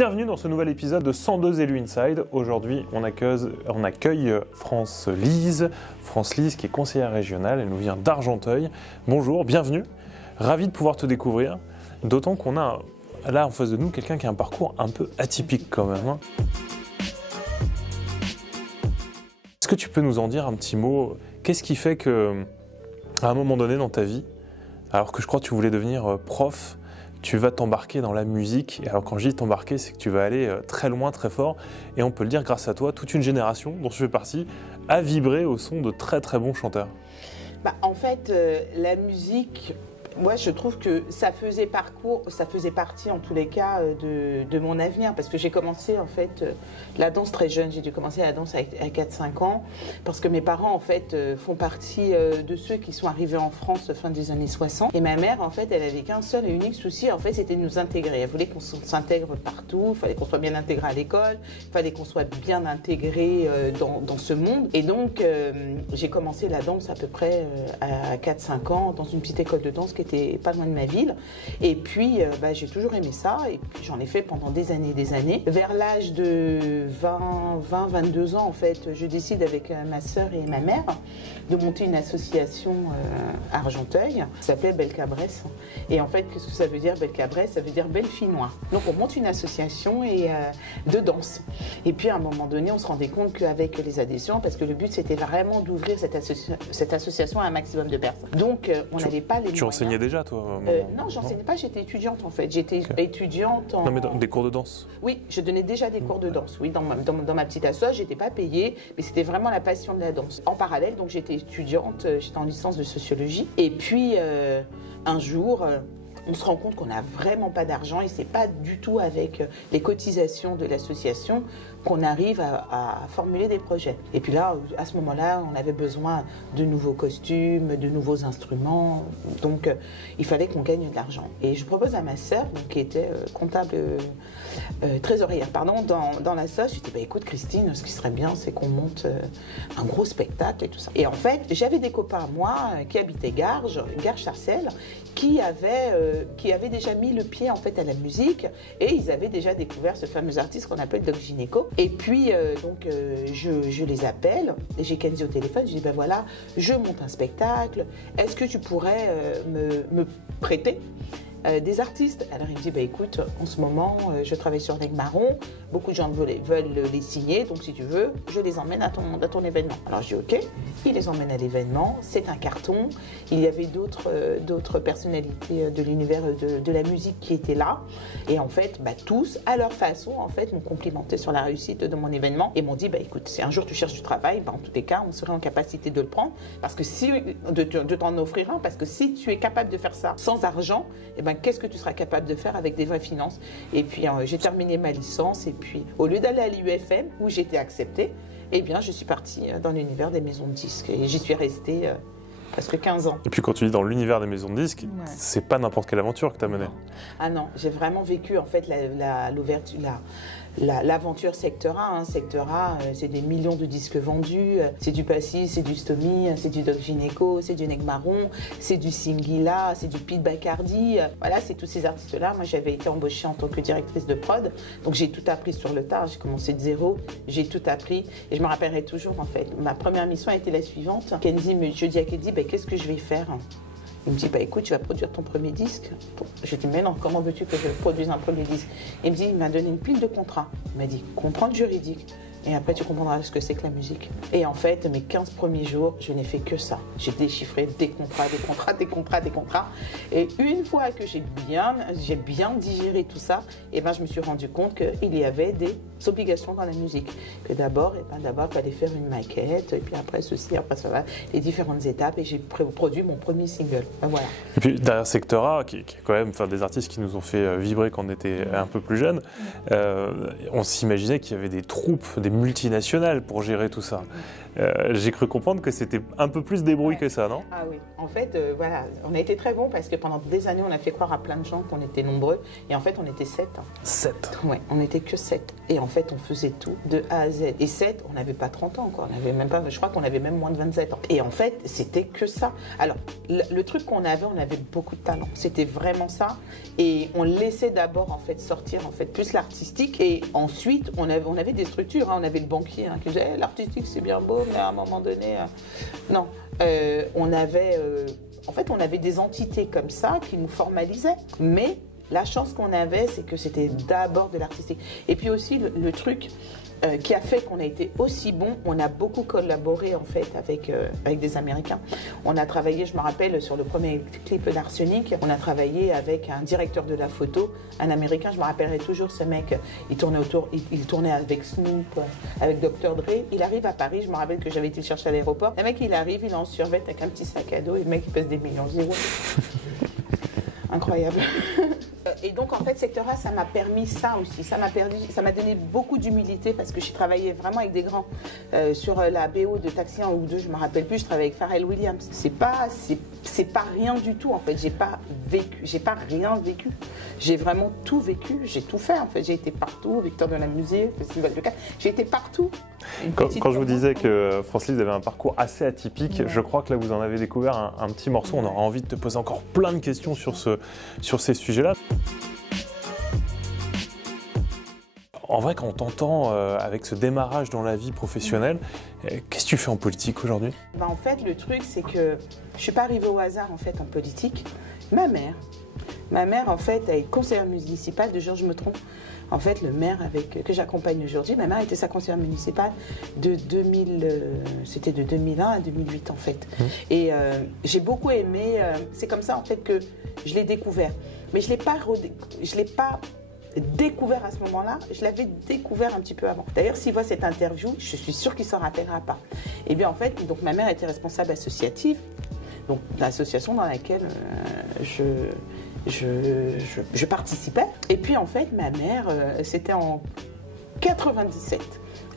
Bienvenue dans ce nouvel épisode de 102 élus Inside. Aujourd'hui, on accueille France Lise qui est conseillère régionale, elle nous vient d'Argenteuil. Bonjour, bienvenue, ravi de pouvoir te découvrir, d'autant qu'on a là en face de nous quelqu'un qui a un parcours un peu atypique quand même. Est-ce que tu peux nous en dire un petit mot? Qu'est-ce qui fait que, à un moment donné dans ta vie, alors que je crois que tu voulais devenir prof, tu vas t'embarquer dans la musique? Et alors quand je dis t'embarquer, c'est que tu vas aller très loin, très fort, et on peut le dire grâce à toi, toute une génération dont je fais partie a vibré au son de très très bons chanteurs. En fait, la musique, moi je trouve que ça faisait partie en tous les cas de mon avenir, parce que j'ai commencé en fait la danse très jeune. J'ai dû commencer la danse à 4-5 ans, parce que mes parents en fait font partie de ceux qui sont arrivés en France fin des années 60. Et ma mère en fait, elle avait qu'un seul et unique souci, en fait, c'était de nous intégrer. Elle voulait qu'on s'intègre partout, il fallait qu'on soit bien intégré à l'école, il fallait qu'on soit bien intégré dans ce monde. Et donc j'ai commencé la danse à peu près à 4-5 ans dans une petite école de danse qui était pas loin de ma ville. Et puis j'ai toujours aimé ça, et puis j'en ai fait pendant des années et des années. Vers l'âge de 20-22 ans en fait, je décide avec ma sœur et ma mère de monter une association à Argenteuil qui s'appelait Belle Cabresse. Et en fait, qu'est-ce que ça veut dire Belle Cabresse? Ça veut dire belle fille noire. Donc on monte une association de danse. Et puis à un moment donné, on se rendait compte qu'avec les adhésions, parce que le but c'était vraiment d'ouvrir cette association à un maximum de personnes. Donc on n'avait pas les moyens. Tu enseignais déjà toi? Non, j'enseignais pas, j'étais étudiante en fait. J'étais étudiante en... Non mais des cours de danse? Oui, je donnais déjà des cours de danse. Oui, dans ma petite asso, j'étais pas payée, mais c'était vraiment la passion de la danse. En parallèle, donc j'étais étudiante, j'étais en licence de sociologie. Et puis un jour, on se rend compte qu'on n'a vraiment pas d'argent, et c'est pas du tout avec les cotisations de l'association qu'on arrive à formuler des projets. Et puis là, à ce moment-là, on avait besoin de nouveaux costumes, de nouveaux instruments, donc il fallait qu'on gagne de l'argent. Et je propose à ma sœur, qui était comptable, trésorière, dans la sauce, je dis écoute Christine, ce qui serait bien, c'est qu'on monte un gros spectacle et tout ça. Et en fait, j'avais des copains à moi qui habitaient Garges-Sarcelles, qui avaient déjà mis le pied en fait à la musique, et ils avaient déjà découvert ce fameux artiste qu'on appelle Doc Gynéco. Et puis je les appelle, et j'ai Kenzie au téléphone, je dis voilà, je monte un spectacle, est-ce que tu pourrais me prêter des artistes? Alors il me dit écoute, en ce moment je travaille sur l'Aigle Marron, beaucoup de gens veulent les signer, donc si tu veux, je les emmène à ton événement. Alors je dis ok, il les emmène à l'événement, c'est un carton. Il y avait d'autres personnalités de l'univers de la musique qui étaient là, et en fait tous à leur façon en fait m'ont complimenté sur la réussite de mon événement, et m'ont dit écoute, si un jour tu cherches du travail, en tous les cas on serait en capacité de le prendre, parce que de t'en offrir un, parce que si tu es capable de faire ça sans argent, qu'est-ce que tu seras capable de faire avec des vraies finances? Et puis j'ai terminé ma licence, et puis au lieu d'aller à l'UFM où j'étais acceptée, je suis partie dans l'univers des maisons de disques, et j'y suis restée presque 15 ans. Et puis quand tu dis dans l'univers des maisons de disques, c'est pas n'importe quelle aventure que tu as menée. Ah non, j'ai vraiment vécu en fait l'aventure Secteur A. Secteur A, c'est des millions de disques vendus, c'est du Passy, c'est du Stomy, c'est du Doc Gynéco, c'est du Aigle Marron, c'est du Singila, c'est du Pete Bacardi. Voilà, c'est tous ces artistes-là. Moi, j'avais été embauchée en tant que directrice de prod, donc j'ai tout appris sur le tard. J'ai commencé de zéro, j'ai tout appris, et je me rappellerai toujours en fait. Ma première mission a été la suivante. Je dis à Kenzie, qu'est-ce que je vais faire? Il me dit écoute, tu vas produire ton premier disque. Je dis mais non, comment veux-tu que je produise un premier disque? Il me dit, il m'a donné une pile de contrats. Il m'a dit comprendre juridique, et après tu comprendras ce que c'est que la musique. Et en fait, mes 15 premiers jours, je n'ai fait que ça. J'ai déchiffré des contrats. Et une fois que j'ai bien digéré tout ça, je me suis rendu compte qu'il y avait des obligations dans la musique. Que d'abord, il fallait faire une maquette, et puis après ceci, après ça, les différentes étapes, et j'ai produit mon premier single. Voilà. Et puis derrière Secteur A, qui est quand même des artistes qui nous ont fait vibrer quand on était un peu plus jeunes, on s'imaginait qu'il y avait des troupes, des des multinationales pour gérer tout ça. J'ai cru comprendre que c'était un peu plus débrouille que ça, non? Ah oui, en fait, voilà, on a été très bons parce que pendant des années, on a fait croire à plein de gens qu'on était nombreux. Et en fait, on était 7. 7. Ouais, on n'était que 7. Et en fait, on faisait tout de A à Z. Et 7, on n'avait pas 30 ans, quoi. On avait même pas, je crois qu'on avait même moins de 27 ans. Et en fait, c'était que ça. Alors, le truc qu'on avait, on avait beaucoup de talent. C'était vraiment ça. Et on laissait d'abord, en fait, sortir, en fait, plus l'artistique. Et ensuite, on avait des structures. Hein. On avait le banquier qui disait l'artistique, c'est bien beau, mais à un moment donné, non. On avait des entités comme ça qui nous formalisaient. Mais la chance qu'on avait, c'est que c'était d'abord de l'artistique. Et puis aussi, le truc qui a fait qu'on a été aussi bon, on a beaucoup collaboré en fait avec des Américains. On a travaillé, je me rappelle, sur le premier clip d'Arsenic, on a travaillé avec un directeur de la photo, un Américain, je me rappellerai toujours ce mec, il tournait avec Snoop, avec Dr. Dre, il arrive à Paris, je me rappelle que j'avais été le chercher à l'aéroport, le mec il arrive, il est en survêt avec un petit sac à dos et le mec il pèse des millions. Je dis ouais. Incroyable. Et donc en fait Secteur A, ça m'a permis ça aussi, ça m'a donné beaucoup d'humilité parce que j'ai travaillé vraiment avec des grands sur la BO de Taxi 1 ou 2, je me rappelle plus, je travaillais avec Pharrell Williams. C'est pas rien du tout en fait, j'ai pas rien vécu. J'ai vraiment tout vécu, j'ai tout fait en fait, j'ai été partout, Victor de la Musique, Festival de Cannes, j'ai été partout. Quand je vous disais que Francis avait un parcours assez atypique, je crois que là vous en avez découvert un petit morceau, on aura envie de te poser encore plein de questions sur ces sujets-là. En vrai, quand on t'entend avec ce démarrage dans la vie professionnelle, qu'est-ce que tu fais en politique aujourd'hui? En fait, le truc, c'est que je ne suis pas arrivée au hasard en fait en politique. Ma mère, en fait, elle est conseillère municipale de Georges Meutron. En fait, le maire que j'accompagne aujourd'hui, ma mère était sa conseillère municipale de 2001 à 2008 en fait. Et j'ai beaucoup aimé, c'est comme ça en fait que je l'ai découvert. Mais je l'ai pas découvert à ce moment-là, je l'avais découvert un petit peu avant. D'ailleurs, s'il voit cette interview, je suis sûre qu'il ne s'en rappellera pas. Et bien en fait, donc, ma mère était responsable associative, donc l'association dans laquelle je participais. Et puis en fait, ma mère, c'était en 97.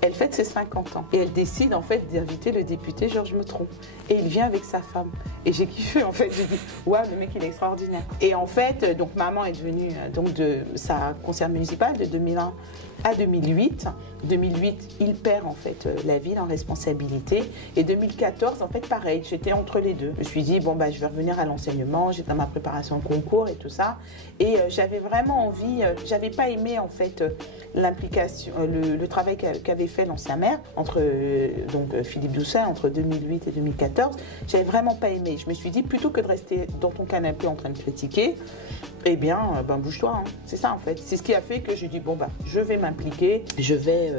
Elle fête ses 50 ans et elle décide en fait d'inviter le député Georges Meutron. Et il vient avec sa femme. Et j'ai kiffé en fait, j'ai dit waouh, le mec il est extraordinaire. Et en fait, donc maman est devenue donc de sa conseillère municipale de 2001 à 2008. 2008, il perd en fait la ville en responsabilité. Et 2014, en fait, pareil, j'étais entre les deux. Je me suis dit, bon, bah, je vais revenir à l'enseignement, j'étais dans ma préparation au concours et tout ça. Et j'avais vraiment envie, j'avais pas aimé en fait l'implication, le travail qu'avait fait l'ancien maire, donc Philippe Doucet, entre 2008 et 2014. J'avais vraiment pas aimé. Je me suis dit, plutôt que de rester dans ton canapé en train de critiquer, eh bien, bouge-toi. Hein. C'est ça en fait. C'est ce qui a fait que j'ai dit, bon, bah, je vais m'impliquer, je vais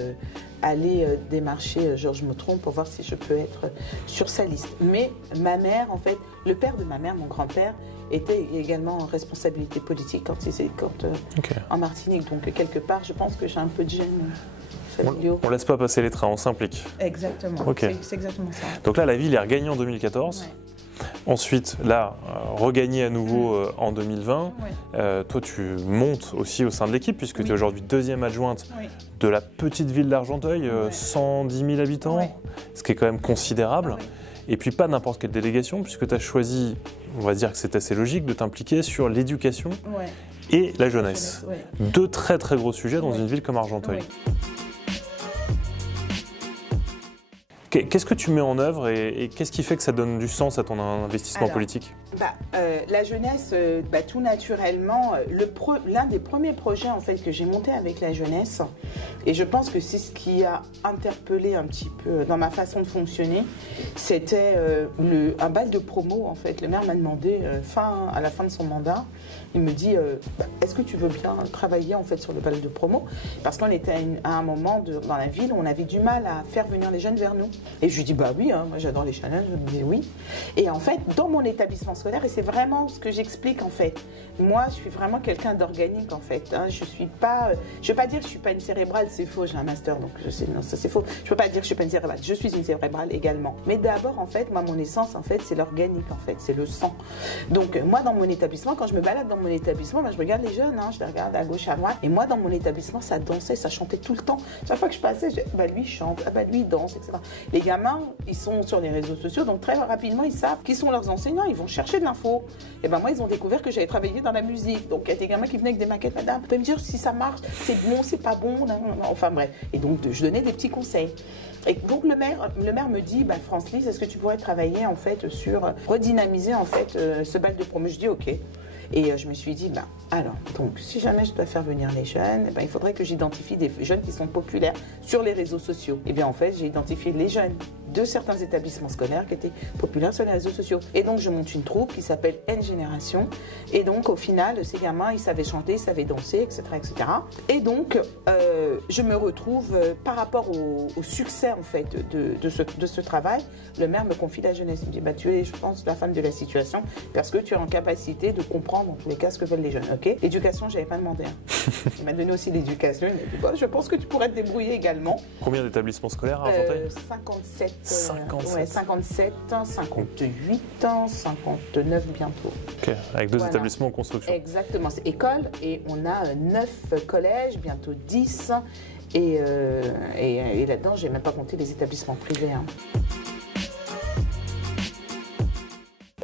aller démarcher Georges Meutron pour voir si je peux être sur sa liste. Mais ma mère, en fait, le père de ma mère, mon grand-père, était également en responsabilité politique en Martinique. Donc, quelque part, je pense que j'ai un peu de gêne familiaux. On ne laisse pas passer les trains, on s'implique. Exactement, okay. C'est exactement ça. Donc là, la ville est regagnée en 2014. Ouais. Ensuite, là, regagné à nouveau en 2020. Ouais. Toi, tu montes aussi au sein de l'équipe, puisque tu es aujourd'hui deuxième adjointe de la petite ville d'Argenteuil, 110 000 habitants, ce qui est quand même considérable. Et puis pas n'importe quelle délégation, puisque tu as choisi, on va dire que c'est assez logique, de t'impliquer sur l'éducation et la jeunesse. Deux très très gros sujets dans une ville comme Argenteuil. Qu'est-ce que tu mets en œuvre et qu'est-ce qui fait que ça donne du sens à ton investissement politique? La jeunesse, tout naturellement, l'un des premiers projets en fait, que j'ai monté avec la jeunesse, et je pense que c'est ce qui a interpellé un petit peu dans ma façon de fonctionner, c'était un bal de promo. En fait. Le maire m'a demandé, à la fin de son mandat, il me dit est-ce que tu veux bien travailler en fait, sur le bal de promo? Parce qu'on était à un moment dans la ville où on avait du mal à faire venir les jeunes vers nous. Et je lui dis, bah oui, hein, moi j'adore les challenges, je me dis oui. Et en fait, dans mon établissement scolaire, et c'est vraiment ce que j'explique en fait, moi je suis vraiment quelqu'un d'organique en fait. Hein, je vais pas dire que je suis pas une cérébrale, c'est faux, j'ai un master, donc je sais, non, ça c'est faux. Je peux pas dire que je suis pas une cérébrale, je suis une cérébrale également. Mais d'abord en fait, moi mon essence en fait, c'est l'organique en fait, c'est le sang. Donc moi dans mon établissement, quand je me balade dans mon établissement, ben, je regarde les jeunes, hein, je les regarde à gauche, à droite. Et moi dans mon établissement, ça dansait, ça chantait tout le temps. Chaque fois que je passais, bah lui il chante, ah bah lui il danse, etc. Les gamins, ils sont sur les réseaux sociaux, donc très rapidement, ils savent qui sont leurs enseignants, ils vont chercher de l'info. Et ben moi, ils ont découvert que j'avais travaillé dans la musique. Donc il y a des gamins qui venaient avec des maquettes, madame, vous pouvez me dire si ça marche, c'est bon, c'est pas bon, non, non, non. Enfin bref. Et donc je donnais des petits conseils. Et donc le maire me dit, bah, France-Lise, est-ce que tu pourrais travailler en fait sur redynamiser en fait ce bal de promo? Je dis ok. Et je me suis dit, bah, alors, donc, si jamais je dois faire venir les jeunes, il faudrait que j'identifie des jeunes qui sont populaires sur les réseaux sociaux. Et bien, en fait, j'ai identifié les jeunes de certains établissements scolaires qui étaient populaires sur les réseaux sociaux. Et donc, je monte une troupe qui s'appelle N Génération. Et donc, au final, ces gamins, ils savaient chanter, ils savaient danser, etc., etc. Et donc, je me retrouve, par rapport au succès, en fait, de ce travail, le maire me confie la jeunesse. Il me dit, bah, tu es, je pense, la femme de la situation parce que tu es en capacité de comprendre, en tous les cas, ce que veulent les jeunes. Ok. L'éducation, je n'avais pas demandé. Hein. Il m'a donné aussi l'éducation. Il m'a dit, bah, je pense que tu pourrais te débrouiller également. Combien d'établissements scolaires à Argenteuil? 57. 57. Ouais, 57, 58, 59 bientôt. Ok, avec deux établissements en construction. Exactement, c'est école et on a 9 collèges, bientôt 10. Et là-dedans, je n'ai même pas compté les établissements privés. Hein.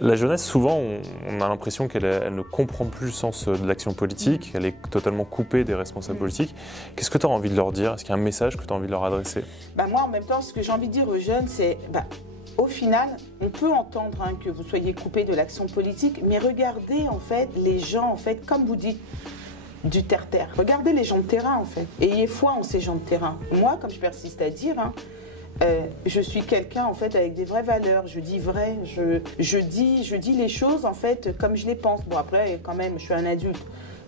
La jeunesse, souvent, on a l'impression qu'elle ne comprend plus le sens de l'action politique, elle est totalement coupée des responsables politiques. Qu'est-ce que tu as envie de leur dire? Est-ce qu'il y a un message que tu as envie de leur adresser? Moi, en même temps, ce que j'ai envie de dire aux jeunes, c'est... au final, on peut entendre que vous soyez coupé de l'action politique, mais regardez, en fait, les gens, en fait, comme vous dites, du terre-terre. Regardez les gens de terrain, en fait. Ayez foi en ces gens de terrain. Moi, comme je persiste à dire... je suis quelqu'un en fait avec des vraies valeurs, je dis vrai, je dis les choses en fait comme je les pense. Bon après quand même je suis un adulte,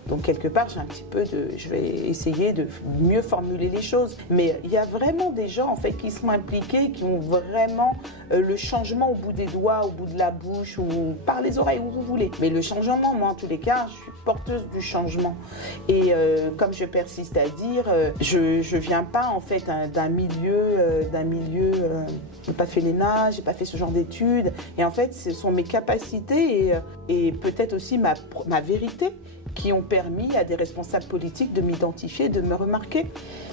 donc quelque part j'ai un petit peu je vais essayer de mieux formuler les choses. Mais il y a vraiment des gens en fait qui sont impliqués, qui ont vraiment le changement au bout des doigts, au bout de la bouche ou par les oreilles, où vous voulez. Mais le changement, moi en tous les cas, je suis porteuse du changement. Et comme je persiste à dire, je viens pas en fait d'un milieu, j'ai pas fait l'ENA, j'ai pas fait ce genre d'études. Et en fait, ce sont mes capacités et peut-être aussi ma vérité qui ont permis à des responsables politiques de m'identifier, de me remarquer.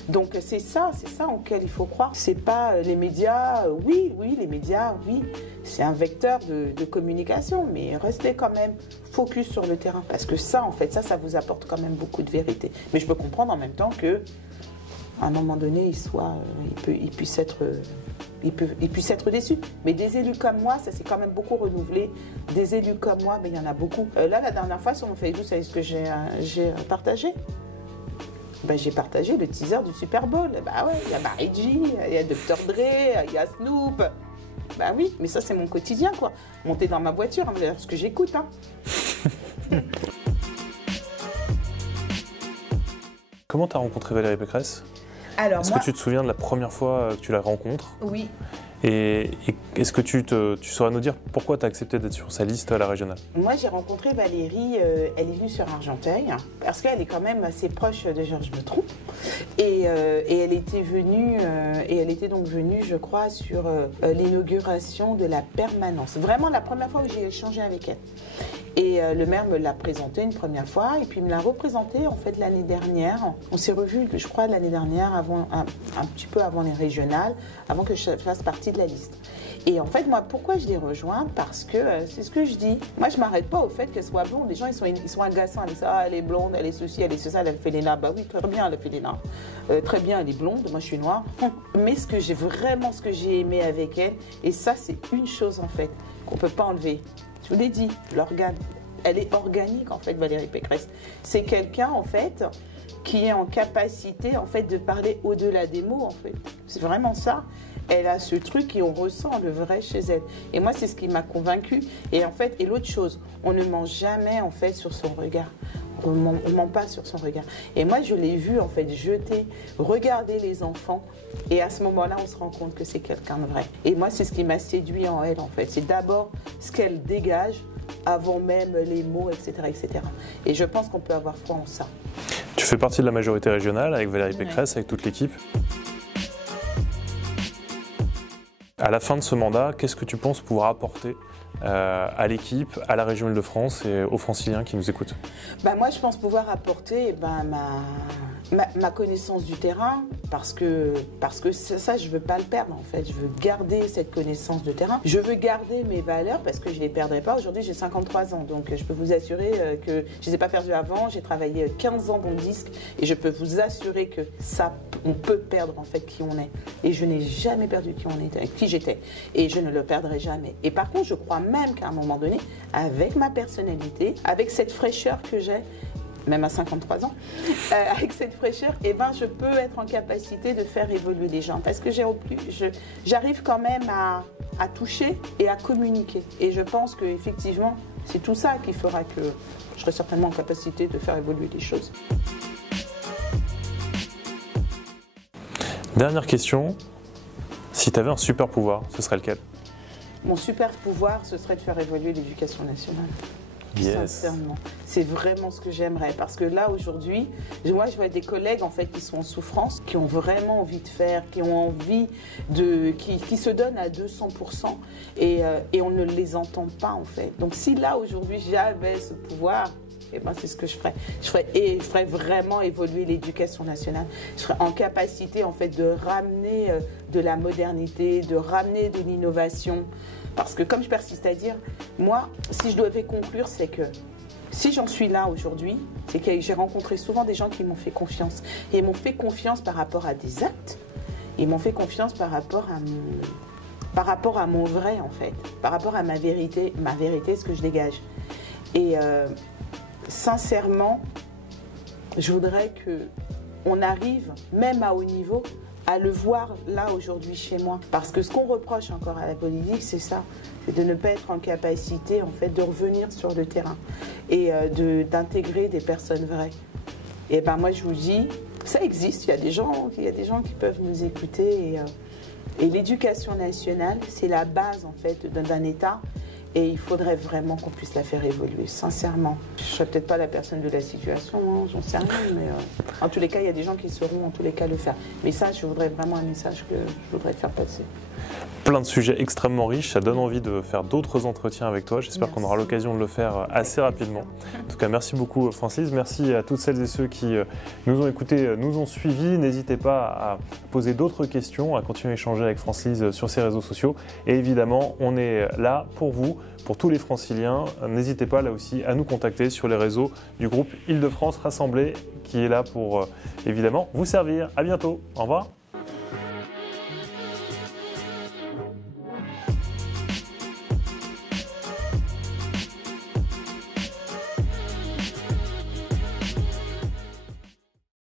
Donc c'est ça auquel il faut croire. C'est pas les médias, oui, les médias, oui, c'est un vecteur de communication, mais restez quand même focus sur le terrain. Parce que ça, en fait, ça vous apporte quand même beaucoup de vérité. Mais je peux comprendre en même temps que à un moment donné, il puisse être déçu. Mais des élus comme moi, ça s'est quand même beaucoup renouvelé. Des élus comme moi, il y en a beaucoup. Là, la dernière fois, sur mon Facebook, vous savez ce que j'ai partagé? J'ai partagé le teaser du Super Bowl. Ouais, il y a Mary J, il y a Dr. Dre, il y a Snoop. Oui, mais ça, c'est mon quotidien, quoi. Monter dans ma voiture, hein, ce que j'écoute. Hein. Comment tu as rencontré Valérie Pécresse? Est-ce que tu te souviens de la première fois que tu la rencontres? Oui. Et est-ce que tu saurais nous dire pourquoi tu as accepté d'être sur sa liste à la régionale? Moi, j'ai rencontré Valérie, elle est venue sur Argenteuil, parce qu'elle est quand même assez proche de Georges Metron. Et elle était donc venue, je crois, sur l'inauguration de la permanence. Vraiment la première fois où j'ai échangé avec elle. Et le maire me l'a présentée une première fois, et puis il me l'a représentée en fait l'année dernière. On s'est revus, je crois, l'année dernière, un petit peu avant les régionales, avant que je fasse partie de la liste. Et en fait, moi, pourquoi je l'ai rejointe? Parce que c'est ce que je dis. Moi, je ne m'arrête pas au fait qu'elle soit blonde. Les gens, ils sont agaçants. Ils disent, elle est blonde, elle est ceci, elle est ceci, elle a fait l'ENA. Oui, très bien, elle a fait l'ENA. Très bien, elle est blonde, moi, je suis noire. Mais ce que j'ai aimé avec elle, et ça, c'est une chose, en fait, qu'on ne peut pas enlever. Je vous l'ai dit, l'organe. Elle est organique, en fait, Valérie Pécresse. C'est quelqu'un, en fait, qui est en capacité, en fait, de parler au-delà des mots, en fait. C'est vraiment ça. Elle a ce truc et on ressent le vrai chez elle. Et moi, c'est ce qui m'a convaincue. Et en fait, et l'autre chose, on ne ment jamais, en fait, sur son regard. on ment pas sur son regard. Et moi, je l'ai vu en fait jeter, regarder les enfants, et à ce moment-là, on se rend compte que c'est quelqu'un de vrai. Et moi, c'est ce qui m'a séduit en elle en fait. C'est d'abord ce qu'elle dégage avant même les mots, etc., etc. Et je pense qu'on peut avoir foi en ça. Tu fais partie de la majorité régionale avec Valérie Pécresse, avec toute l'équipe. À la fin de ce mandat, qu'est-ce que tu penses pouvoir apporter à l'équipe, à la région Île-de-France et aux franciliens qui nous écoutent? Moi, je pense pouvoir apporter ma connaissance du terrain, parce que ça, je ne veux pas le perdre en fait. Je veux garder cette connaissance de terrain. Je veux garder mes valeurs parce que je ne les perdrai pas. Aujourd'hui, j'ai 53 ans, donc je peux vous assurer que je ne les ai pas perdues avant. J'ai travaillé 15 ans dans le disque et je peux vous assurer que ça, on peut perdre en fait qui on est. Et je n'ai jamais perdu qui j'étais. Et je ne le perdrai jamais. Et par contre, je crois même qu'à un moment donné, avec ma personnalité, avec cette fraîcheur que j'ai, même à 53 ans, avec cette fraîcheur, je peux être en capacité de faire évoluer les gens. Parce que j'arrive quand même à toucher et à communiquer. Et je pense qu'effectivement, c'est tout ça qui fera que je serai certainement en capacité de faire évoluer les choses. Dernière question. Si tu avais un super pouvoir, ce serait lequel? Mon super pouvoir, ce serait de faire évoluer l'éducation nationale. Yes. Sincèrement, c'est vraiment ce que j'aimerais, parce que là aujourd'hui, moi je vois des collègues en fait qui sont en souffrance, qui ont vraiment envie de faire, qui ont envie qui se donnent à 200% et on ne les entend pas en fait. Donc si là aujourd'hui j'avais ce pouvoir, c'est ce que je ferais. Je ferais vraiment évoluer l'éducation nationale. Je serais en capacité en fait de ramener de la modernité, de ramener de l'innovation. Parce que comme je persiste à dire, moi, si je devais conclure, c'est que si j'en suis là aujourd'hui, c'est que j'ai rencontré souvent des gens qui m'ont fait confiance. Et ils m'ont fait confiance par rapport à des actes. Ils m'ont fait confiance par rapport à mon vrai en fait. Par rapport à ma vérité, ce que je dégage. Et sincèrement, je voudrais qu'on arrive, même à haut niveau, à le voir là aujourd'hui chez moi. Parce que ce qu'on reproche encore à la politique, c'est ça, c'est de ne pas être en capacité en fait de revenir sur le terrain et d'intégrer des personnes vraies. Et moi je vous dis, ça existe, il y a des gens qui peuvent nous écouter et l'éducation nationale, c'est la base en fait d'un État. Et il faudrait vraiment qu'on puisse la faire évoluer, sincèrement. Je ne serais peut-être pas la personne de la situation, hein, j'en sais rien, mais en tous les cas, il y a des gens qui sauront en tous les cas le faire. Mais ça, je voudrais vraiment un message que je voudrais faire passer. Plein de sujets extrêmement riches, ça donne envie de faire d'autres entretiens avec toi. J'espère qu'on aura l'occasion de le faire assez rapidement. En tout cas, merci beaucoup Francis, merci à toutes celles et ceux qui nous ont écoutés, nous ont suivis. N'hésitez pas à poser d'autres questions, à continuer à échanger avec Francis sur ses réseaux sociaux. Et évidemment, on est là pour vous, pour tous les franciliens. N'hésitez pas là aussi à nous contacter sur les réseaux du groupe Île-de-France Rassemblée qui est là pour évidemment vous servir. À bientôt, au revoir.